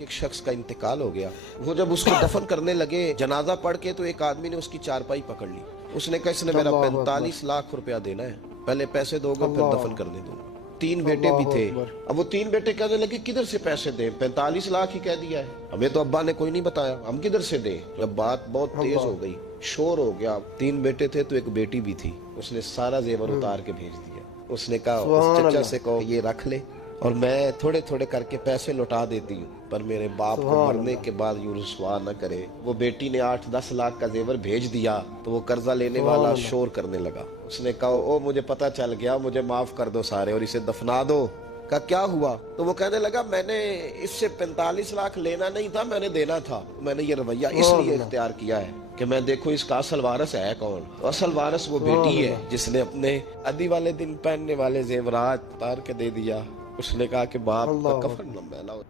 एक शख्स का इंतकाल हो गया। वो जब उसको दफन करने लगे जनाजा पढ़ के, तो एक आदमी ने उसकी चारपाई पकड़ ली। उसने कहा इसने मेरा 45 लाख रुपया देना है, पहले पैसे दोगे फिर दफन करने दूंगा। 3 बेटे भी थे। अब वो 3 बेटे कहने लगे किधर से पैसे दें, 45 लाख ही कह दिया है, हमें तो अब्बा ने कोई नहीं बताया, हम किधर से दें। जब बात बहुत तेज हो गई, शोर हो गया। 3 बेटे थे तो एक बेटी भी थी। उसने सारा जेवर उतार के भेज दिया। उसने कहा उस चचा से कहो ये रख ले और मैं थोड़े थोड़े करके पैसे लौटा देती हूँ, पर मेरे बाप को मरने के बाद यूं रुसवा न करे। वो बेटी ने 8-10 लाख का जेवर भेज दिया तो वो कर्जा लेने वाला शोर करने लगा। उसने कहा ओ मुझे पता चल गया, मुझे माफ कर दो सारे और इसे दफना दो। का क्या हुआ? तो वो कहने लगा मैंने इससे 45 लाख लेना नहीं था, मैंने देना था। मैंने ये रवैया इसलिए इख्तियार किया है कि मैं देखो इसका असल वारिस है कौन। तो असल वारिस वो बेटी है जिसने अपने अदी वाले दिन पहनने वाले जेवरात उतार के दे दिया। उसने कहा कि बाप का कफन न मैला हो।